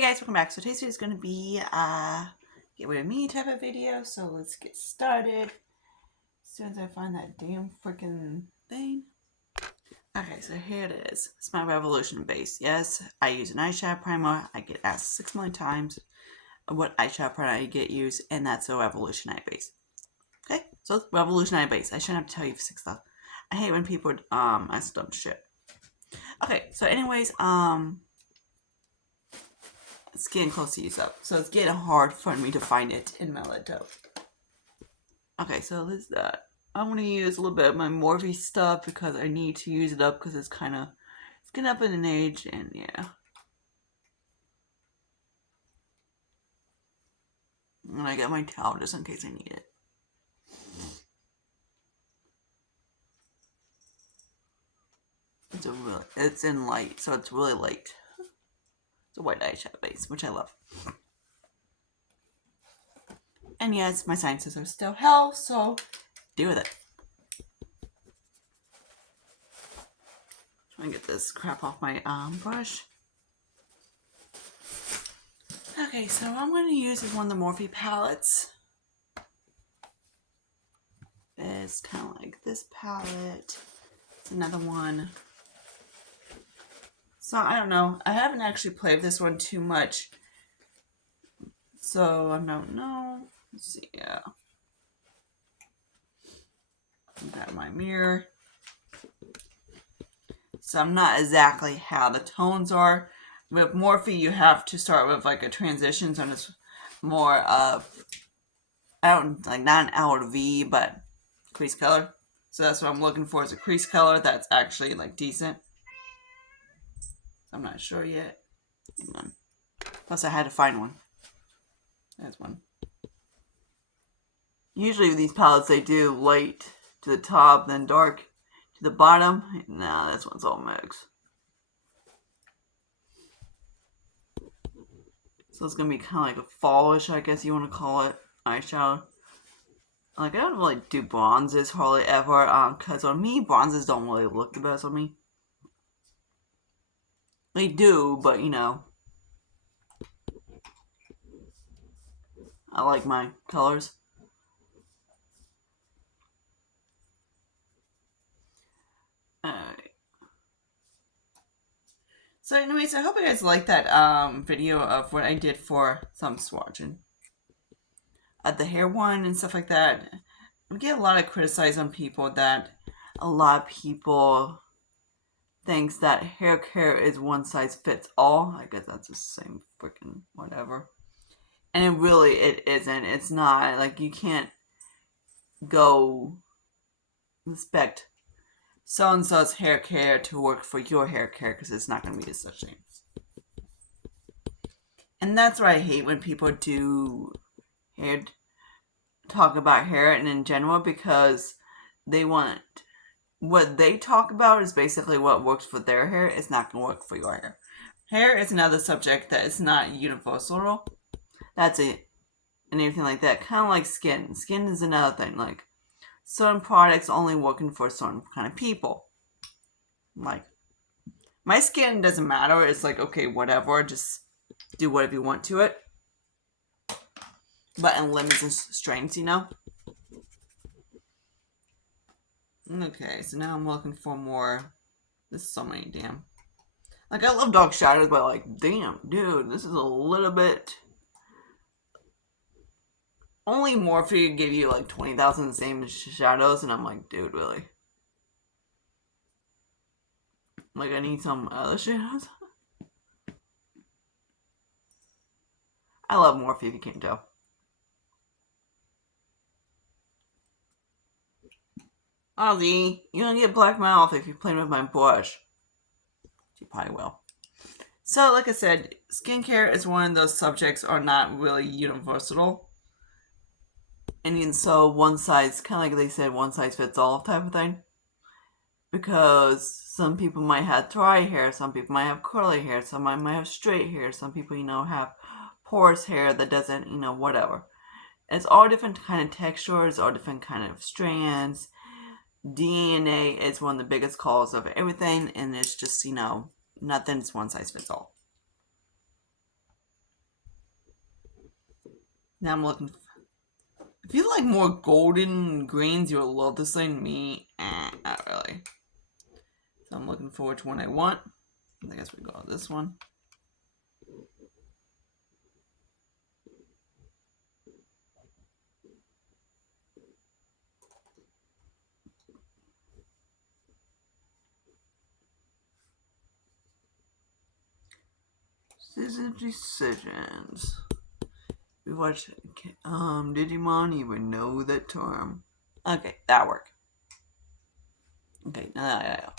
Hey guys, welcome back. So today's video is going to be get rid of me type of video. So let's get started. As soon as I find that damn freaking thing. Okay, so here it is. It's my Revolution base. Yes, I use an eyeshadow primer. I get asked 6 million times what eyeshadow primer I get used, and that's a Revolution eye base. Okay, so it's Revolution eye base. I shouldn't have to tell you 6 stuff. I hate when people ask dumb shit. Okay, so anyways, it's getting close to use up, so it's getting hard for me to find it in my laptop. Okay, so this is that. I'm gonna use a little bit of my Morphe stuff because I need to use it up because it's getting up in an age, and yeah. And I got my towel just in case I need it. It's in light, so it's really light. It's a white eyeshadow base, which I love. And yes, my sinuses are still hell, so deal with it. Try and get this crap off my brush. Okay, so I'm going to use one of the Morphe palettes. It's kind of like this palette. It's another one. So I don't know. I haven't actually played with this one too much. So I don't know. Let's see. Yeah. I've got my mirror. So I'm not exactly how the tones are. With Morphe, you have to start with like a transition, so it's more of, not an out V, but crease color. So that's what I'm looking for, is a crease color that's actually like decent. I'm not sure yet. Hang on. Plus I had to find one. There's one. Usually with these palettes they do light to the top, then dark to the bottom. Nah, this one's all mixed. So it's going to be kind of like a fallish, I guess you want to call it, eyeshadow. Like, I don't really do bronzes hardly ever, because on me, bronzes don't really look the best on me. They do, but, you know, I like my colors. Alright. So anyways, I hope you guys liked that video of what I did for some swatching. The hair one and stuff like that. I get a lot of criticism on people that a lot of people thinks that hair care is one size fits all. I guess that's the same freaking whatever. And it isn't. It's not. Like, you can't go expect so-and-so's hair care to work for your hair care, because it's not going to be such things. And that's what I hate when people do talk about hair and in general, because they want what they talk about is basically what works for their hair. It's not going to work for your hair. Hair is another subject that is not universal. That's it. And everything like that. Kind of like skin. Skin is another thing. Like, certain products only working for certain kind of people. Like, my skin doesn't matter. It's like, okay, whatever. Just do whatever you want to it. But in limits and strengths, you know? Okay, so now I'm looking for more. This is so many, damn. Like, I love dark shadows, but like, damn, dude, this is a little bit. Only Morphe give you like 20,000 same shadows, and I'm like, dude, really? Like, I need some other shadows. I love Morphe, if you can't tell. Ozzy, you're gonna get black mouth if you're playing with my brush. You probably will. So, like I said, skincare is one of those subjects are not really universal. And so one size, kind of like they said, one size fits all type of thing. Because some people might have dry hair, some people might have curly hair, some might have straight hair, some people, you know, have porous hair that doesn't, you know, whatever. It's all different kind of textures, all different kind of strands. DNA is one of the biggest causes of everything, and it's just, you know, nothing's one size fits all. Now I'm looking. If you like more golden greens, you'll love this thing. Me, not really. So I'm looking for which one I want. I guess we go with this one. Decisions. We watch Digimon even know that term. Okay, that worked. Okay, now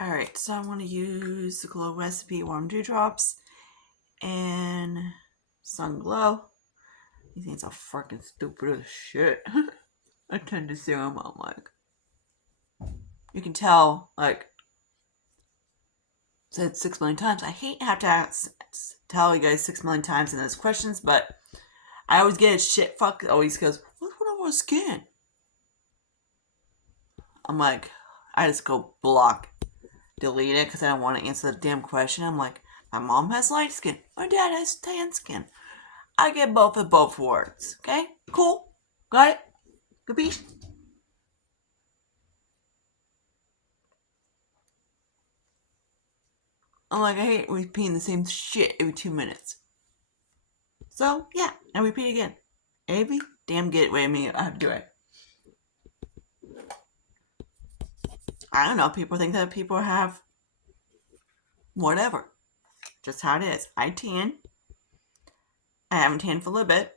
alright, so I want to use the glow recipe warm dewdrops and sun glow. These things are fucking stupid as shit. I tend to see them, I'm like, you can tell, like, said 6 million times. I hate to have to tell you guys 6 million times in those questions, but I always get shit fuck always goes, what's wrong with skin? I'm like, I just go block, delete it because I don't want to answer the damn question. I'm like, my mom has light skin, my dad has tan skin. I get both of both words. Okay? Cool? Got it? Capiche? I'm like, I hate repeating the same shit every 2 minutes. So, yeah, I repeat again. Every damn get away me, I have to do it. I don't know, people think that people have whatever. Just how it is. I tan. I haven't tanned for a little bit.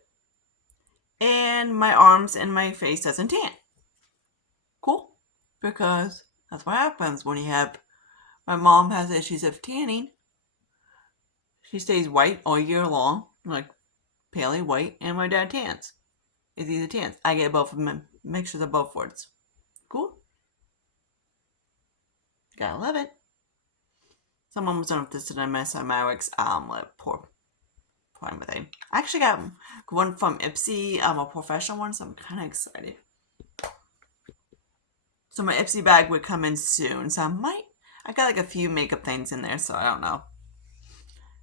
And my arms and my face doesn't tan. Cool. Because that's what happens when you have... My mom has issues of tanning. She stays white all year long. Like, palely white. And my dad tans. It's either tans. I get both of them. Mixtures of both words. Cool. Gotta love it. Someone was done with this today. My son Marek's poor fine with it. I actually got one from Ipsy, a professional one, so I'm kind of excited. So my Ipsy bag would come in soon, so I got like a few makeup things in there, so I don't know.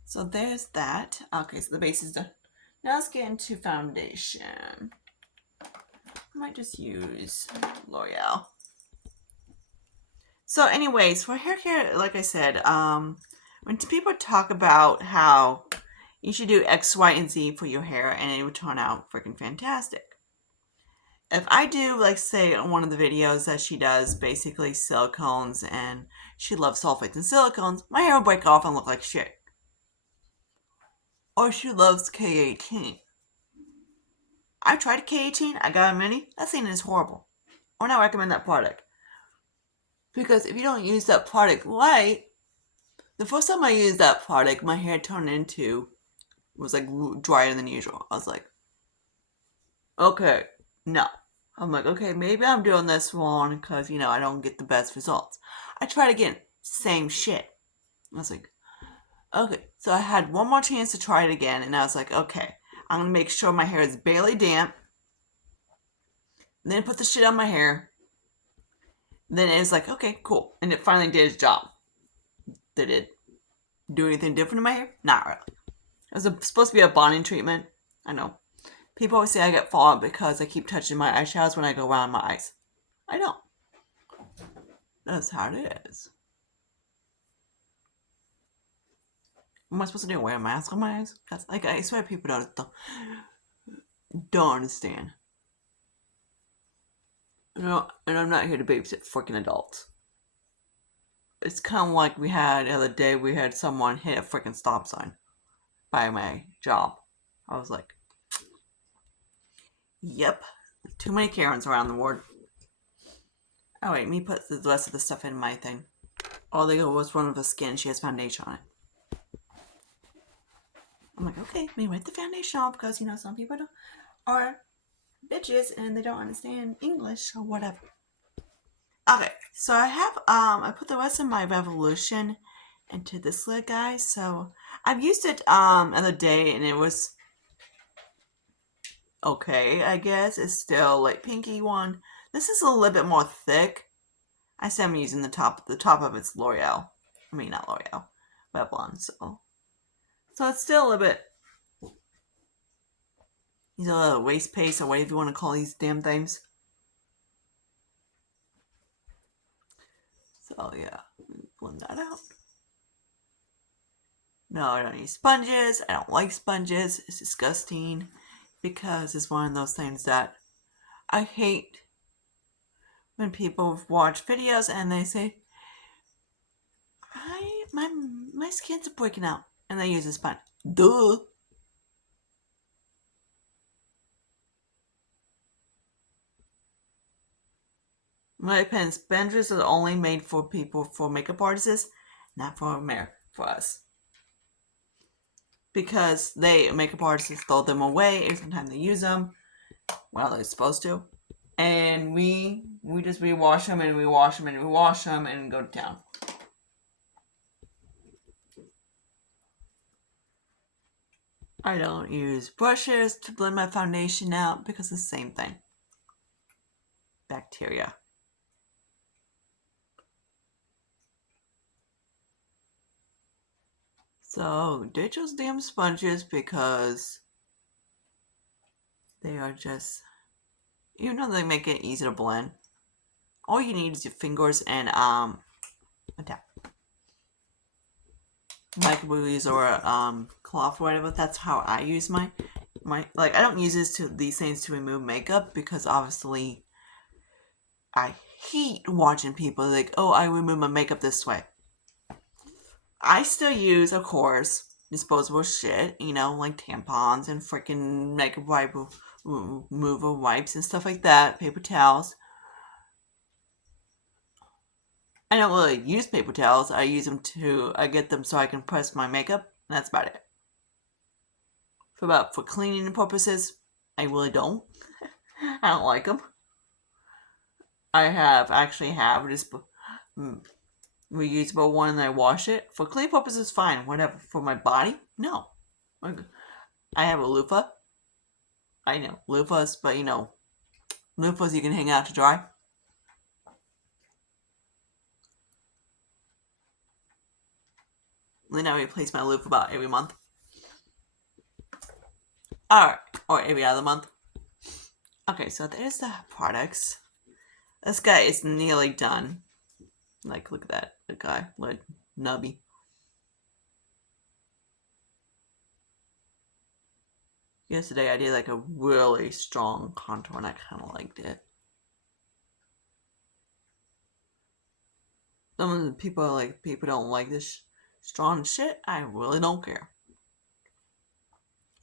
So there's that. Okay, so the base is done. Now let's get into foundation. I might just use L'Oreal. So anyways, for hair care, like I said, when people talk about how you should do X, Y, and Z for your hair and it would turn out freaking fantastic. If I do, like, say, on one of the videos that she does, basically silicones, and she loves sulfates and silicones, my hair will break off and look like shit. Or she loves K18. I tried K18, I got a mini, that thing is horrible. I would not recommend that product. Because if you don't use that product right, the first time I used that product, my hair turned into, was like drier than usual. I was like, okay, no. I'm like, okay, maybe I'm doing this wrong because, I don't get the best results. I tried again, same shit. I was like, okay. So I had one more chance to try it again, and I was like, okay, I'm going to make sure my hair is barely damp. And then put the shit on my hair. Then it was like, okay, cool. And it finally did its job. Did it do anything different in my hair? Not really. It was supposed to be a bonding treatment. I know. People always say I get fallout because I keep touching my eyeshadows when I go around my eyes. I don't. That's how it is. What am I supposed to do? Wear a mask on my eyes? That's like, I swear people don't understand. And I'm not here to babysit freaking adults. It's kind of like we had the other day, we had someone hit a freaking stop sign by my job. I was like, yep, too many Karens around the ward. Oh wait, me put the rest of the stuff in my thing. All they go was one of the skin, she has foundation on it. I'm like, okay, let me wipe the foundation off because, some people are bitches and they don't understand English or whatever. Okay, so I put the rest of my Revolution into this lid, guys. So I've used it the other day and it was okay, I guess. It's still like pinky one. This is a little bit more thick. I said I'm using the top of it's L'Oreal. I mean, not L'Oreal, Revlon. So it's still a little bit These are waste paste or whatever you want to call these damn things. So yeah, blend that out. No, I don't use sponges. I don't like sponges. It's disgusting because it's one of those things that I hate when people watch videos and they say, my skin's breaking out, and they use a sponge. Duh. My opinion, sponges are only made for people, for makeup artists, not for us. Because makeup artists throw them away every time they use them. Well, they're supposed to. And we just rewash them and rewash them and rewash them and go to town. I don't use brushes to blend my foundation out because it's the same thing. Bacteria. So ditch those damn sponges because they are just, even though they make it easy to blend, all you need is your fingers and a tap. Microwaves or cloth or whatever. That's how I use my like. I don't use these things to remove makeup because obviously I hate watching people like, oh, I remove my makeup this way. I still use, of course, disposable shit, like tampons and freaking makeup wipe remover wipes and stuff like that, paper towels. I don't really use paper towels. I use them I get them so I can press my makeup, and that's about it. For cleaning purposes, I really don't. I don't like them. I actually have this reusable one and I wash it. For clean purposes, fine, whatever. For my body, no. I have a loofah. I know, loofahs, but loofahs you can hang out to dry. Then I replace my loofah about every month. Alright, or every other month. Okay, so there's the products. This guy is nearly done. Like, look at that. The guy, like, nubby. Yesterday I did like a really strong contour and I kind of liked it. Some of the people don't like this strong shit. I really don't care.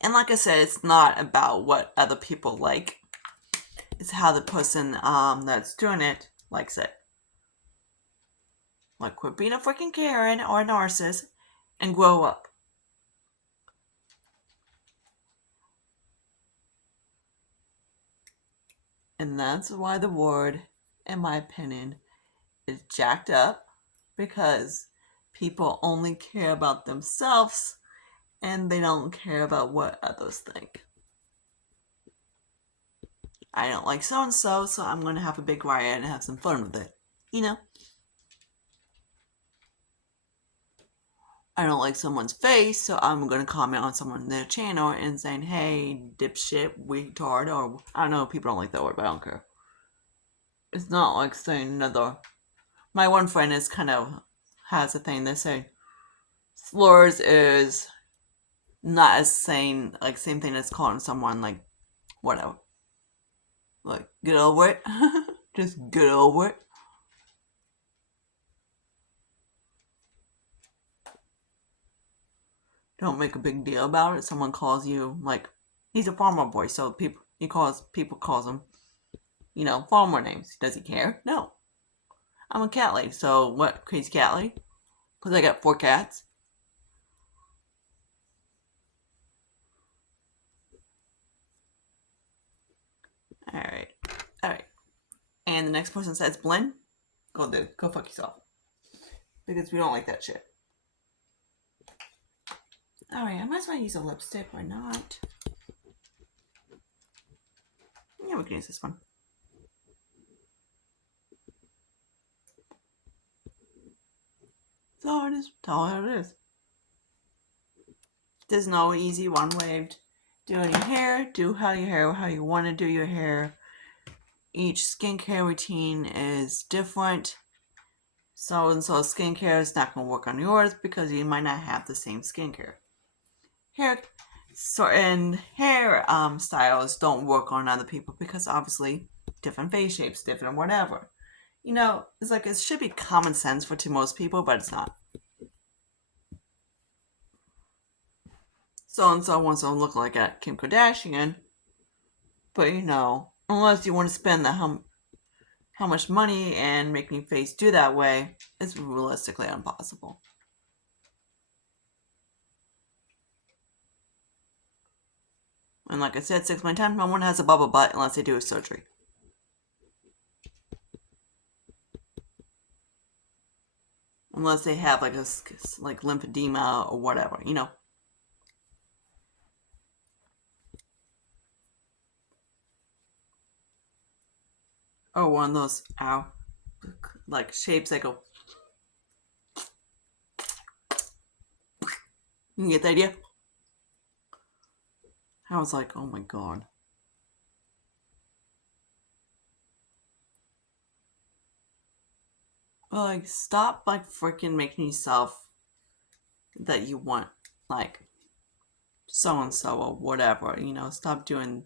And like I said, it's not about what other people like. It's how the person that's doing it likes it. Like, quit being a freaking Karen or a narcissist and grow up. And that's why the world, in my opinion, is jacked up, because people only care about themselves and they don't care about what others think. I don't like so and so, so I'm going to have a big riot and have some fun with it. I don't like someone's face, so I'm going to comment on someone their channel and saying, hey, dipshit, retard, or I don't know, people don't like that word, but I don't care. It's not like saying another. My one friend is kind of has a thing they say slurs is not as same thing as calling someone like whatever. Like, get over it. Just get over it. Don't make a big deal about it. Someone calls you like, he's a farmer boy, so people calls him, farmer names. Does he care? No. I'm a cat lady, so what? Crazy cat lady? Because I got 4 cats. Alright. And the next person says blend. Go fuck yourself. Because we don't like that shit. Alright, I might as well use a lipstick. Why not? Yeah, we can use this one. So it is. Tell her it is. There's no easy one-waved Doing your hair, do how you want to do your hair. Each skincare routine is different. So and so skincare is not going to work on yours because you might not have the same skincare. Hair styles don't work on other people because obviously different face shapes, different whatever. It's like it should be common sense to most people, but it's not. So and so wants to look like a Kim Kardashian, but unless you want to spend how much money and make your face do that way, it's realistically impossible. And like I said, 6 times, no one has a bubble butt unless they do a surgery. Unless they have like lymphedema or whatever. Or one of those shapes that go. You get the idea? I was like, oh my god. Like, stop freaking making yourself that you want so and so or whatever. Stop doing.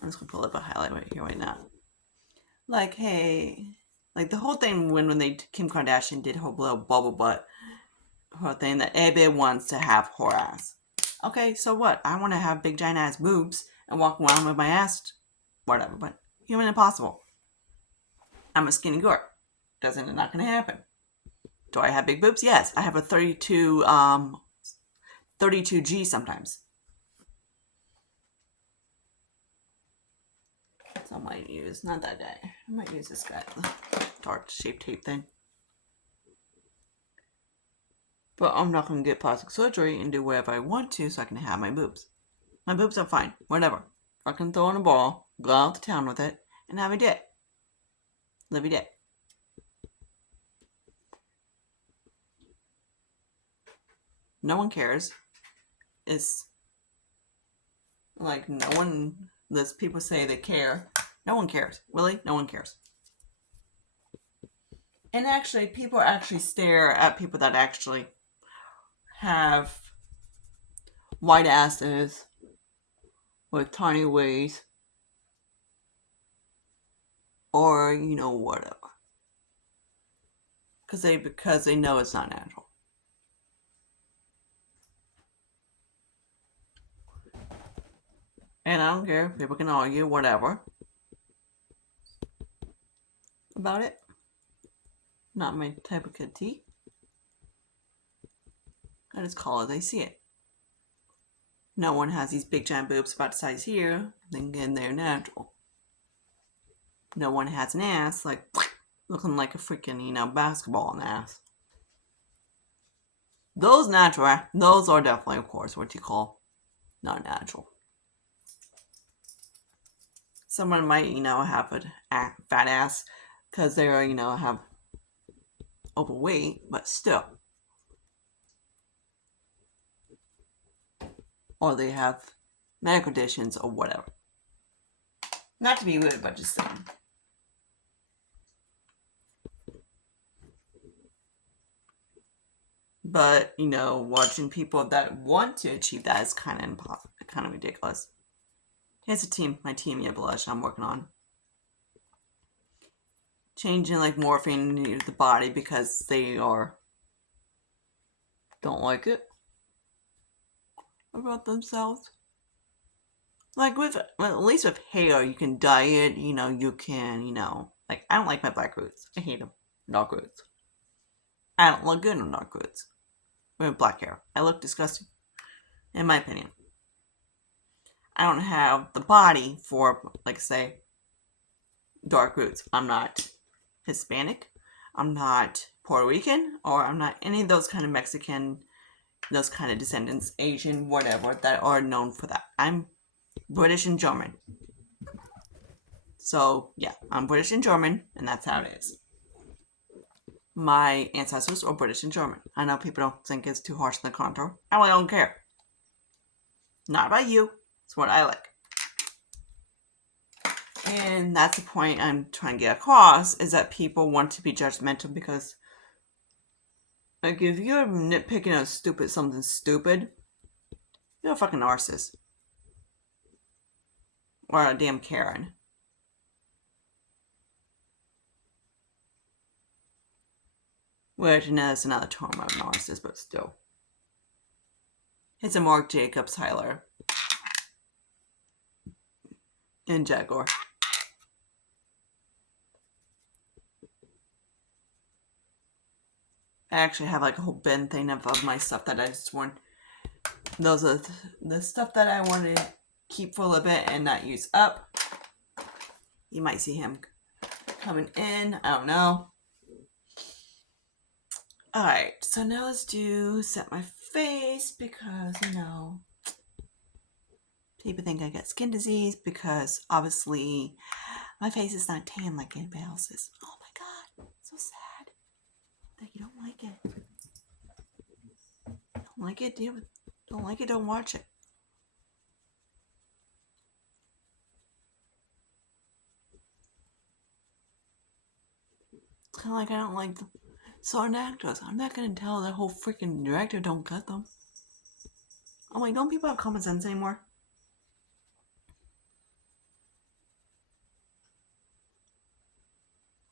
I'm just gonna pull up a highlight right here right now. Hey, the whole thing when Kim Kardashian did her little bubble butt, her thing that everybody wants to have her ass. Okay, so what? I want to have big giant ass boobs and walk around with my ass, whatever. But human impossible. I'm a skinny girl. Not gonna happen. Do I have big boobs? Yes, I have a 32G sometimes. So I might use, not that guy. I might use this guy, the dark shape tape thing. But I'm not going to get plastic surgery and do whatever I want to so I can have my boobs. My boobs are fine, whatever. I can throw in a ball, go out to town with it, and have a day. Live a day. No one cares. It's like no one, there's people say they care. No one cares. Really? No one cares. And actually, people actually stare at people that actually have white asses with tiny waist or whatever, because they know it's not natural. And I don't care. People can argue whatever about it. Not my type of cup of tea. I just call it. They see it. No one has these big giant boobs about the size here, thinking they're natural. No one has an ass looking like a freaking basketball in the ass. Those natural. Those are definitely, of course, what you call not natural. Someone might have a fat ass because they have overweight, but still. Or they have medical conditions or whatever. Not to be rude, but just saying. But watching people that want to achieve that is kind of impossible, kind of ridiculous. Here's my team blush I'm working on. Changing morphing the body because they don't like it about themselves. At least with hair, you can dye it. You can I don't like my black roots. I hate them. Dark roots. I don't look good in dark roots. With black hair, I look disgusting, in my opinion. I don't have the body for say dark roots. I'm not Hispanic. I'm not Puerto Rican, or I'm not any of those kind of Mexican, those kind of descendants, Asian, whatever, that are known for that. I'm British and German. So, yeah, I'm British and German, and that's how it is. My ancestors are British and German. I know people don't think it's too harsh on the contour. I really don't care. Not about you. It's what I like. And that's the point I'm trying to get across, is that people want to be judgmental because, like, if you're nitpicking on something stupid, you're a fucking narcissist. Or a damn Karen. Which, that's another term of narcissist, but still. It's a Mark Jacobs Tyler. And Jaguar. I actually have like a whole bin thing of my stuff that I just want. Those are the stuff that I want to keep for a little bit and not use up. You might see him coming in. I don't know. Alright, so now let's set my face because, people think I got skin disease because obviously my face is not tan like anybody else's. Oh my god, so sad that you don't like it. Don't like it, don't like it, don't watch it. It's kind of like I don't like certain actors. I'm not going to tell the whole freaking director don't cut them. I'm like, don't people have common sense anymore?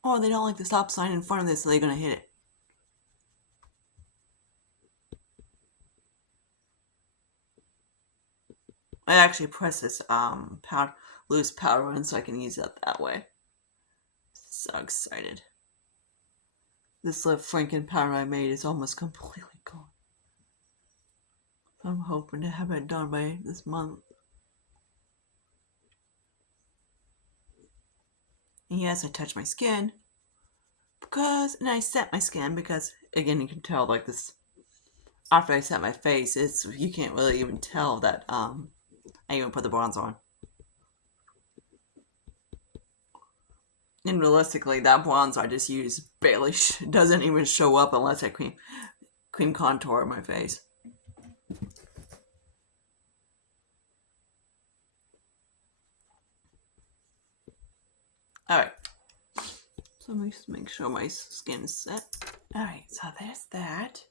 Oh, they don't like the stop sign in front of this, so they're going to hit it. I actually press this loose powder button so I can use it that way. So excited. This little Franken powder I made is almost completely gone. I'm hoping to have it done by this month. And yes, I touch my skin. And I set my skin because, again, you can tell like this. After I set my face, you can't really even tell that I even put the bronzer on. And realistically, that bronzer I just use barely doesn't even show up unless I cream contour my face. Alright. So let me just make sure my skin is set. Alright, so there's that.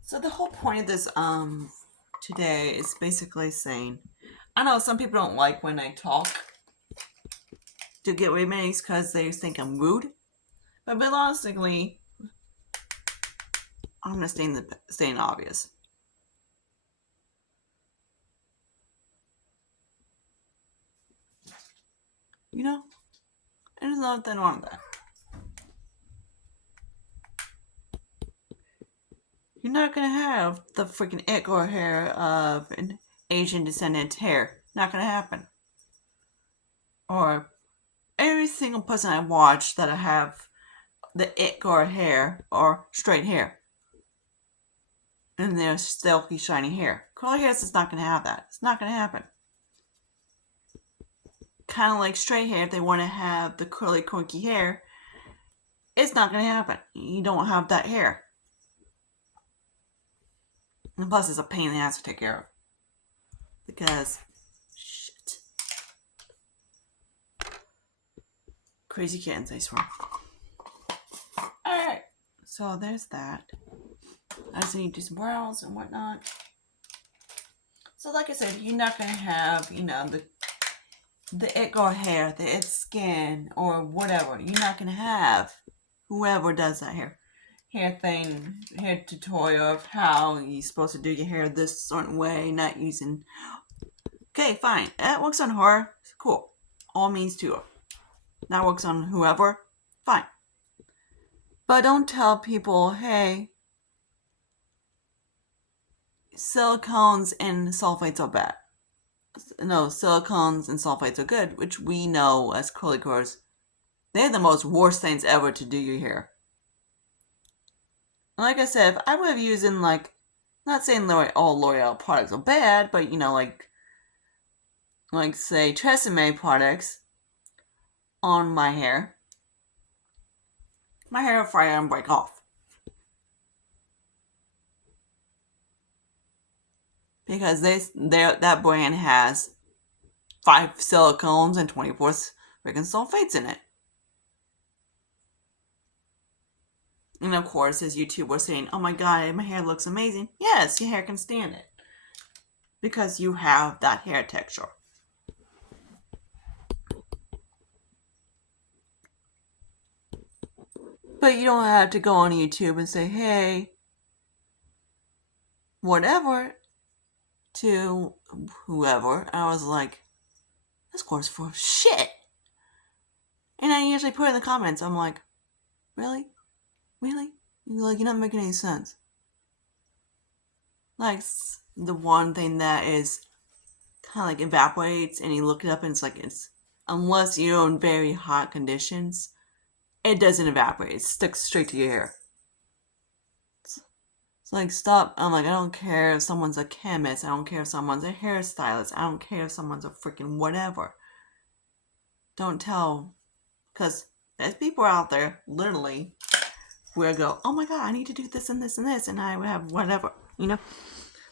So the whole point of this today is basically saying, I know some people don't like when I talk to get remedies because they think I'm rude. But realistically, I'm going to stay obvious. And there's nothing wrong with that. You're not going to have the freaking Igor hair of an Asian descendant hair. Not going to happen. Or every single person I watch that I have the Igor hair or straight hair. And their silky, shiny hair. Curly hair is not going to have that. It's not going to happen. Kind of like straight hair, if they want to have the curly, quirky hair, it's not going to happen. You don't have that hair. And plus, it's a pain in the ass to take care of. Because, shit. Crazy kittens, I swear. Alright, so there's that. I just need to do some brows and whatnot. So like I said, you're not going to have, the Igor hair, the it skin, or whatever. You're not going to have whoever does that hair tutorial of how you're supposed to do your hair this certain way, not using... Okay, fine. That works on her. Cool. All means to her. That works on whoever. Fine. But don't tell people, hey, silicones and sulfates are bad. No, silicones and sulfates are good, which we know as curly curls, they're the most worst things ever to do your hair. Like I said, if I would have using not saying all L'Oreal products are bad, but like say Tresemme products on my hair will fry and break off. because that brand has 5 silicones and 24 freaking sulfates in it. And of course, as YouTube was saying, oh my god, my hair looks amazing. Yes, your hair can stand it. Because you have that hair texture. But you don't have to go on YouTube and say, hey, whatever, to whoever. I was like, this course for shit. And I usually put in the comments, I'm like, really? Really? Like, you're not making any sense. Like, the one thing that is kind of like evaporates, and you look it up and it's like, unless you're in very hot conditions, it doesn't evaporate. It sticks straight to your hair. It's like, stop. I'm like, I don't care if someone's a chemist. I don't care if someone's a hairstylist. I don't care if someone's a freaking whatever. Don't tell. Because there's people out there, literally, where I go, oh my god, I need to do this and this and this, and I have whatever. You know?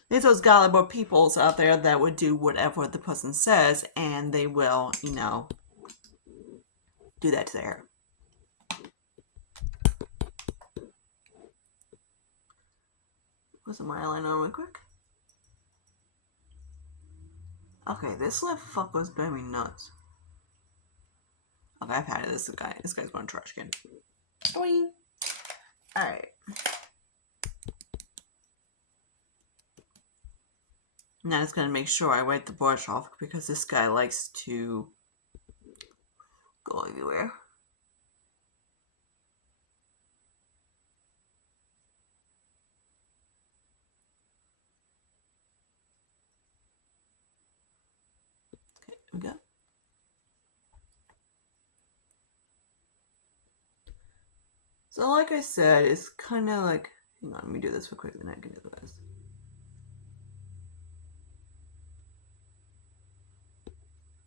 There's those gullible peoples out there that would do whatever the person says, and they will, do that to their hair. Put some eyeliner on real quick. Okay, this left fuck was driving me nuts. Okay, I've had it. This guy. This guy's going to trash can. Boing. Alright. Now I'm just going to make sure I wipe the brush off because this guy likes to go everywhere. Okay, here we go. So like I said, it's kind of like, hang on, let me do this real quick, then I can do this.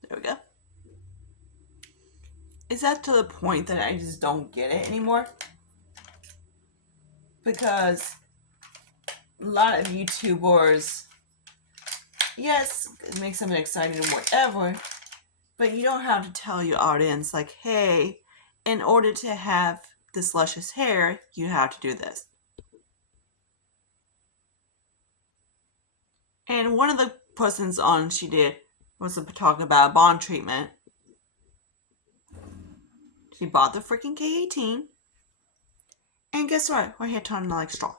There we go. Is that to the point that I just don't get it anymore? Because a lot of YouTubers, yes, it makes something exciting or whatever, but you don't have to tell your audience, like, hey, in order to have this luscious hair, you have to do this. And one of the persons on she did was talking about a bond treatment. She bought the freaking K18. And guess what? Her hair turned like straw.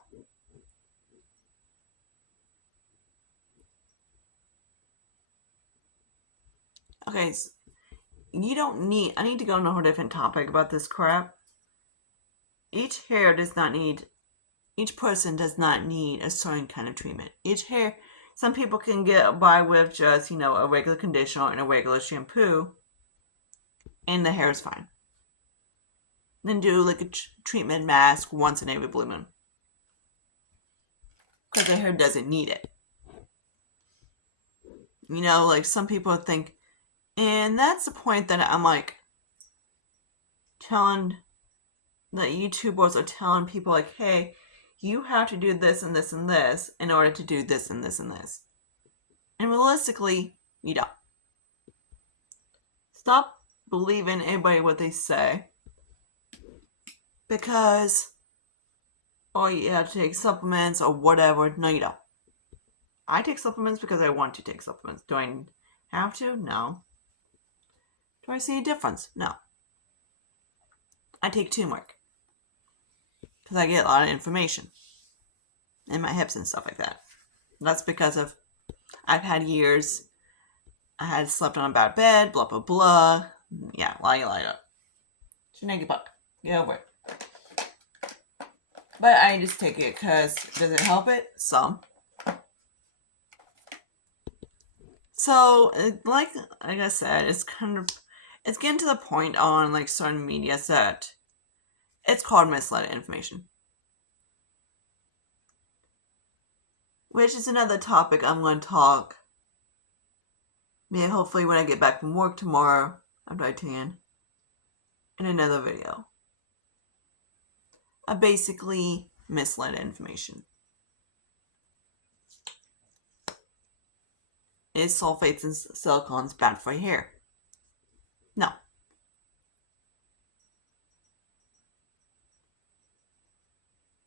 Okay, so you don't need... I need to go on a whole different topic about this crap. Each hair does not need... Each person does not need a certain kind of treatment. Each hair... Some people can get by with just, a regular conditioner and a regular shampoo. And the hair is fine. Then do like a treatment mask once in every blue moon. Because the hair doesn't need it. Like some people think... And that's the point that I'm like... telling... The YouTubers are telling people like, hey... You have to do this and this and this in order to do this and this and this. And realistically, you don't. Stop believing anybody what they say. Because, oh, you have to take supplements or whatever. No, you don't. I take supplements because I want to take supplements. Do I have to? No. Do I see a difference? No. I take turmeric. Because I get a lot of inflammation in my hips and stuff like that. That's because of, I've had years, I had slept on a bad bed, blah, blah, blah. Yeah, lie up. Shenanigans buck. Get over it. But I just take it because, does it help it? Some. So, like I said, it's getting to the point on like certain media that it's called misled information. Which is another topic I'm going to talk. Maybe hopefully when I get back from work tomorrow, after I tan, in another video. Basically misled information. Is sulfates and silicones bad for your hair? No.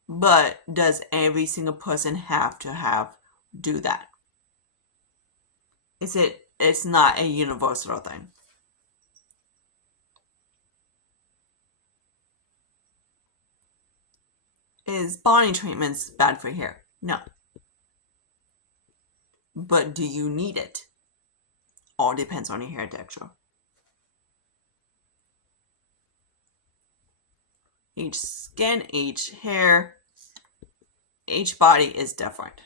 But does every single person have to do that? It's not a universal thing. Is body treatments bad for hair? No. But do you need it? All depends on your hair texture. Each skin, each hair, each body is different.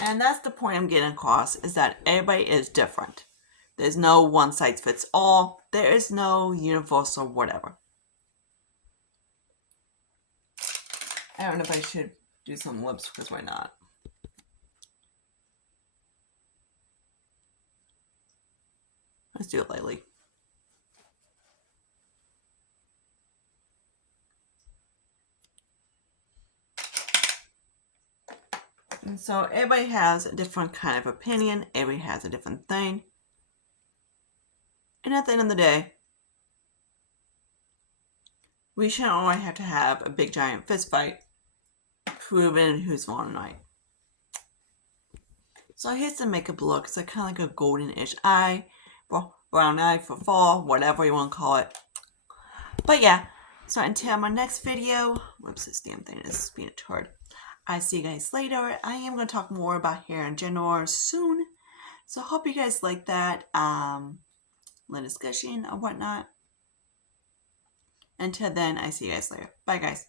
And that's the point I'm getting across, is that everybody is different. There's no one size fits all. There is no universal whatever. I don't know if I should do some lips, because why not? Let's do it lightly. And so everybody has a different kind of opinion. Everybody has a different thing. And at the end of the day, we shouldn't always have to have a big giant fist fight proving who's won tonight. So here's the makeup look. It's kind of like a golden-ish eye, brown eye for fall, whatever you want to call it. But yeah, so until my next video, whoops, this damn thing is being a turd. I see you guys later. I am going to talk more about hair in general soon. So I hope you guys like that little discussion or whatnot. Until then, I see you guys later. Bye, guys.